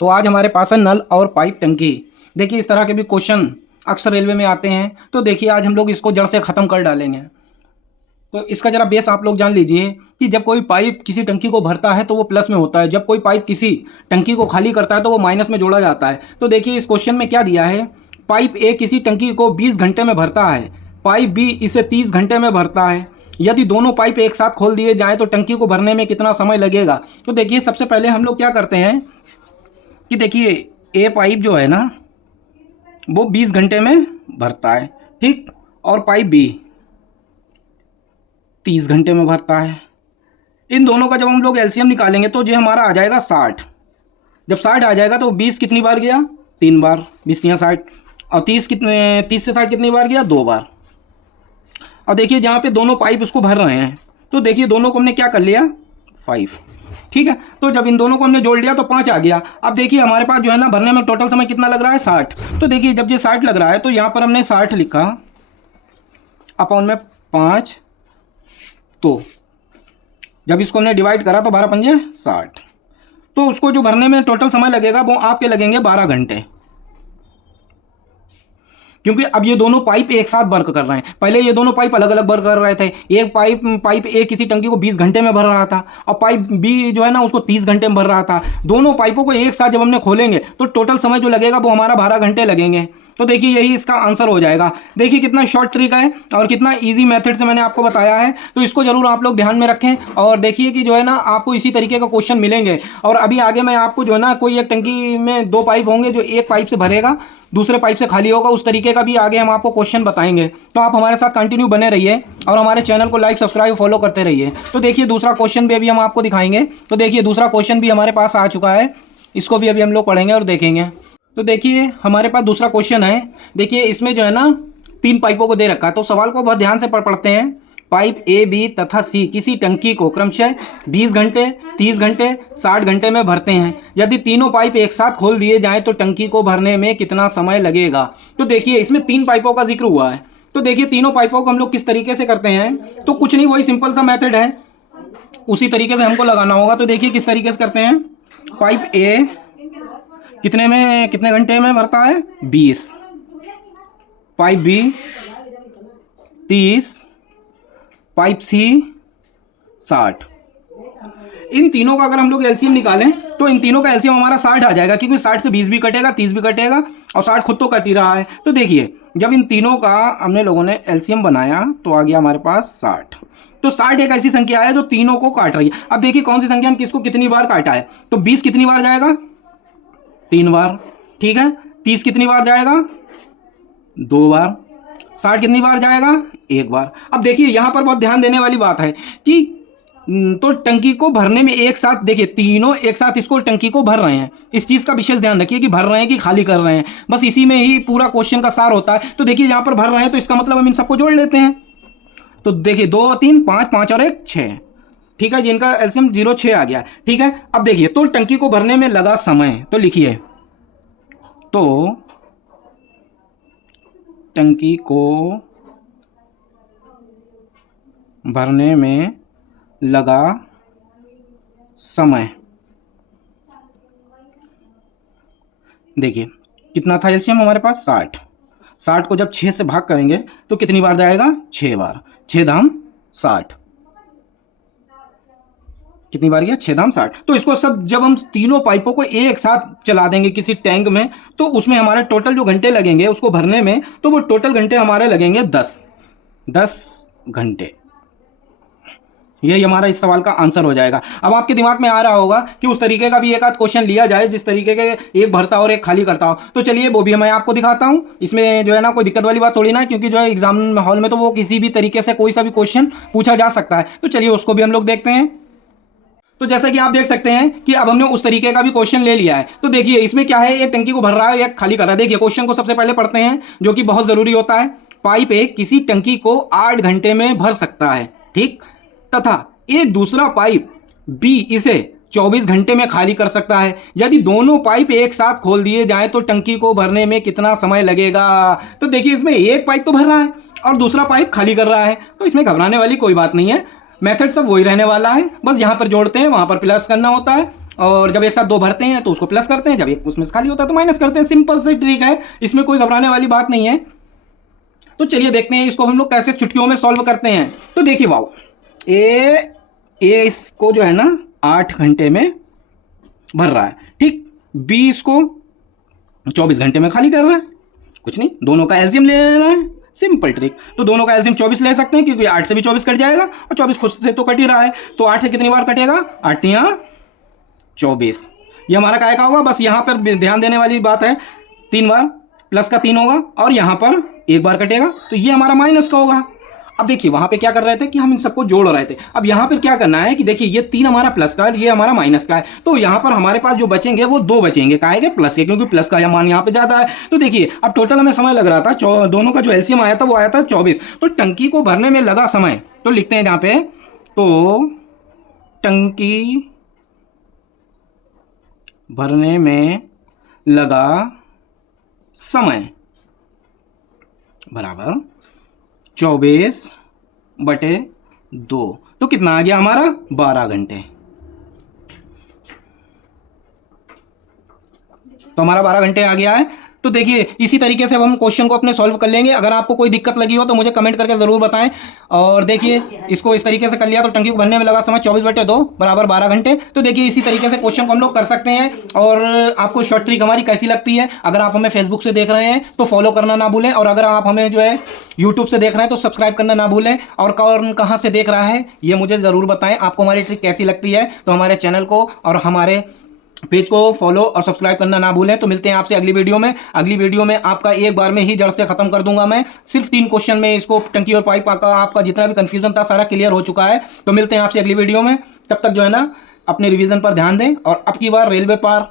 तो आज हमारे पास है नल और पाइप टंकी। देखिए इस तरह के भी क्वेश्चन अक्सर रेलवे में आते हैं, तो देखिए आज हम लोग इसको जड़ से ख़त्म कर डालेंगे। तो इसका जरा बेस आप लोग जान लीजिए कि जब कोई पाइप किसी टंकी को भरता है तो वो प्लस में होता है, जब कोई पाइप किसी टंकी को खाली करता है तो वो माइनस में जोड़ा जाता है। तो देखिए इस क्वेश्चन में क्या दिया है, पाइप ए किसी टंकी को 20 घंटे में भरता है, पाइप बी इसे 30 घंटे में भरता है। यदि दोनों पाइप एक साथ खोल दिए जाएँ तो टंकी को भरने में कितना समय लगेगा। तो देखिए सबसे पहले हम लोग क्या करते हैं कि देखिए ए पाइप जो है ना वो 20 घंटे में भरता है, ठीक, और पाइप बी 30 घंटे में भरता है। इन दोनों का जब हम लोग एलसीएम निकालेंगे तो जो हमारा आ जाएगा 60। जब 60 आ जाएगा तो 20 कितनी बार गया, 3 बार, 20 या 60, और 30 से 60 कितनी बार गया, 2 बार। और देखिए जहाँ पे दोनों पाइप उसको भर रहे हैं तो देखिए दोनों को हमने क्या कर लिया, 5, ठीक है। तो जब इन दोनों को हमने जोड़ लिया तो 5 आ गया। अब देखिए हमारे पास जो है ना भरने में टोटल समय कितना लग रहा है, 60। तो देखिए जब ये 60 लग रहा है तो यहाँ पर हमने 60 लिखा अपॉन में 5। तो जब इसको हमने डिवाइड करा तो 12 पंजे 60। तो उसको जो भरने में टोटल समय लगेगा वो आपके लगेंगे 12 घंटे, क्योंकि अब ये दोनों पाइप एक साथ वर्क कर रहे हैं। पहले ये दोनों पाइप अलग अलग वर्क कर रहे थे। एक पाइप ए किसी टंकी को 20 घंटे में भर रहा था और पाइप बी जो है ना उसको 30 घंटे में भर रहा था। दोनों पाइपों को एक साथ जब हमने खोलेंगे तो टोटल समय जो लगेगा वो हमारा 12 घंटे लगेंगे। तो देखिए यही इसका आंसर हो जाएगा। देखिए कितना शॉर्ट ट्रिक है और कितना ईजी मेथड से मैंने आपको बताया है, तो इसको जरूर आप लोग ध्यान में रखें। और देखिए कि जो है ना आपको इसी तरीके का क्वेश्चन मिलेंगे। और अभी आगे मैं आपको जो है ना कोई एक टंकी में 2 पाइप होंगे, जो एक पाइप से भरेगा दूसरे पाइप से खाली होगा, उस तरीके का भी आगे हम आपको क्वेश्चन बताएंगे। तो आप हमारे साथ कंटिन्यू बने रहिए और हमारे चैनल को लाइक सब्सक्राइब फॉलो करते रहिए। तो देखिए दूसरा क्वेश्चन भी अभी हम आपको दिखाएंगे। तो देखिए दूसरा क्वेश्चन भी हमारे पास आ चुका है, इसको भी अभी हम लोग पढ़ेंगे और देखेंगे। तो देखिए हमारे पास दूसरा क्वेश्चन है। देखिए इसमें जो है ना 3 पाइपों को दे रखा है, तो सवाल को बहुत ध्यान से पढ़ते हैं। पाइप ए बी तथा सी किसी टंकी को क्रमशः 20 घंटे 30 घंटे 60 घंटे में भरते हैं। यदि तीनों पाइप एक साथ खोल दिए जाएं तो टंकी को भरने में कितना समय लगेगा। तो देखिए इसमें 3 पाइपों का जिक्र हुआ है। तो देखिए तीनों पाइपों को हम लोग किस तरीके से करते हैं, तो कुछ नहीं, वही सिंपल सा मेथड है, उसी तरीके से हमको लगाना होगा। तो देखिए किस तरीके से करते हैं। पाइप ए कितने घंटे में भरता है, 20, पाइप बी 30, पाइप सी 60। इन तीनों का अगर हम लोग एलसीएम निकालें तो इन तीनों का एलसीएम हमारा 60 आ जाएगा, क्योंकि 60 से 20 भी कटेगा, 30 भी कटेगा और 60 खुद तो कट ही रहा है। तो देखिए जब इन तीनों का हमने लोगों ने एलसीएम बनाया तो आ गया हमारे पास 60। तो 60 एक ऐसी संख्या है जो तीनों को काट रही है। अब देखिए कौन सी संख्या ने किसको कितनी बार काटा है। तो 20 कितनी बार जाएगा, 3 बार, ठीक है। 30 कितनी बार जाएगा, 2 बार। 60 कितनी बार जाएगा, 1 बार। अब देखिए यहाँ पर बहुत ध्यान देने वाली बात है कि तो टंकी को भरने में एक साथ, देखिए तीनों एक साथ इसको टंकी को भर रहे हैं। इस चीज़ का विशेष ध्यान रखिए कि भर रहे हैं कि खाली कर रहे हैं, बस इसी में ही पूरा क्वेश्चन का सार होता है। तो देखिए यहाँ पर भर रहे हैं तो इसका मतलब हम इन सबको जोड़ लेते हैं। तो देखिए 2 3 5 5 और 1 6, ठीक है, जिनका एलसीएम 0 6 आ गया, ठीक है। अब देखिए तो टंकी को भरने में लगा समय, तो लिखिए तो टंकी को भरने में लगा समय, देखिए कितना था एलसीएम हमारे पास, 60। 60 को जब 6 से भाग करेंगे तो कितनी बार जाएगा, 6 बार। 6 दाम 60, कितनी बार गया, 6 दाम 60। तो इसको सब जब हम तीनों पाइपों को एक साथ चला देंगे किसी टैंक में तो उसमें हमारे टोटल जो घंटे लगेंगे उसको भरने में, तो वो टोटल घंटे हमारे लगेंगे 10 घंटे। यही हमारा इस सवाल का आंसर हो जाएगा। अब आपके दिमाग में आ रहा होगा कि उस तरीके का भी एक आध क्वेश्चन लिया जाए जिस तरीके के एक भरता और एक खाली करता हो। तो चलिए वो भी मैं आपको दिखाता हूँ। इसमें जो है ना कोई दिक्कत वाली बात थोड़ी ना है, क्योंकि जो है एग्जाम हॉल में तो वो किसी भी तरीके से कोई सा भी क्वेश्चन पूछा जा सकता है। तो चलिए उसको भी हम लोग देखते हैं। तो जैसा कि आप देख सकते हैं कि अब हमने उस तरीके का भी क्वेश्चन ले लिया है। तो देखिए इसमें क्या है, एक टंकी को भर रहा है, एक खाली कर रहा है। देखिए क्वेश्चन को सबसे पहले पढ़ते हैं जो कि बहुत जरूरी होता है। पाइप ए किसी टंकी को 8 घंटे में भर सकता है, ठीक, तथा एक दूसरा पाइप बी इसे 24 घंटे में खाली कर सकता है। यदि दोनों पाइप एक साथ खोल दिए जाएं तो टंकी को भरने में कितना समय लगेगा। तो देखिए इसमें एक पाइप तो भर रहा है और दूसरा पाइप खाली कर रहा है, तो इसमें घबराने वाली कोई बात नहीं है। मेथड सब वही रहने वाला है, बस यहाँ पर जोड़ते हैं, वहाँ पर प्लस करना होता है और जब एक साथ दो भरते हैं तो उसको प्लस करते हैं, जब एक उसमें से खाली होता है तो माइनस करते हैं। सिंपल सी ट्रिक है, इसमें कोई घबराने वाली बात नहीं है। तो चलिए देखते हैं इसको हम लोग कैसे चुटकियों में सॉल्व करते हैं। तो देखिए वाओ, ए इसको जो है ना 8 घंटे में भर रहा है, ठीक। बी इसको 24 घंटे में खाली कर रहा है। कुछ नहीं, दोनों का एलसीएम ले लेना है, सिंपल ट्रिक। तो दोनों का एलसीएम 24 ले सकते हैं, क्योंकि 8 से भी 24 कट जाएगा और 24 खुद से तो कट ही रहा है। तो 8 से कितनी बार कटेगा, 8 या 24। ये हमारा काय का होगा, बस यहाँ पर ध्यान देने वाली बात है, 3 बार प्लस का 3 होगा और यहाँ पर 1 बार कटेगा, तो ये हमारा माइनस का होगा। अब देखिए वहाँ पे क्या कर रहे थे कि हम इन सबको जोड़ रहे थे। अब यहाँ पर क्या करना है कि देखिए ये 3 हमारा प्लस का है, ये हमारा माइनस का है। तो यहाँ पर हमारे पास जो बचेंगे वो 2 बचेंगे, काहे के, प्लस के, क्योंकि प्लस का यह मान यहाँ पे ज़्यादा है। तो देखिए अब टोटल हमें समय लग रहा था, दोनों का जो एलसीएम आया था वो आया था 24। तो टंकी को भरने में लगा समय, तो लिखते हैं जहाँ पे, तो टंकी भरने में लगा समय बराबर 24/2। तो कितना आ गया हमारा, 12 घंटे। तो हमारा 12 घंटे आ गया है। तो देखिए इसी तरीके से अब हम क्वेश्चन को अपने सॉल्व कर लेंगे। अगर आपको कोई दिक्कत लगी हो तो मुझे कमेंट करके ज़रूर बताएं। और देखिए इसको इस तरीके से कर लिया, तो टंकी को भरने में लगा समय 24/2 बराबर 12 घंटे। तो देखिए इसी तरीके से क्वेश्चन को हम लोग कर सकते हैं। और आपको शॉर्ट ट्रिक हमारी कैसी लगती है, अगर आप हमें फेसबुक से देख रहे हैं तो फॉलो करना ना भूलें, और अगर आप हमें जो है यूट्यूब से देख रहे हैं तो सब्सक्राइब करना ना भूलें। और कौन कहाँ से देख रहा है ये मुझे ज़रूर बताएं, आपको हमारी ट्रिक कैसी लगती है। तो हमारे चैनल को और हमारे पेज को फॉलो और सब्सक्राइब करना ना भूलें। तो मिलते हैं आपसे अगली वीडियो में। अगली वीडियो में आपका एक बार में ही जड़ से खत्म कर दूंगा मैं। सिर्फ 3 क्वेश्चन में इसको टंकी और पाइप का आपका जितना भी कंफ्यूजन था सारा क्लियर हो चुका है। तो मिलते हैं आपसे अगली वीडियो में। तब तक जो है ना अपने रिवीजन पर ध्यान दें और अब की बार रेलवे पार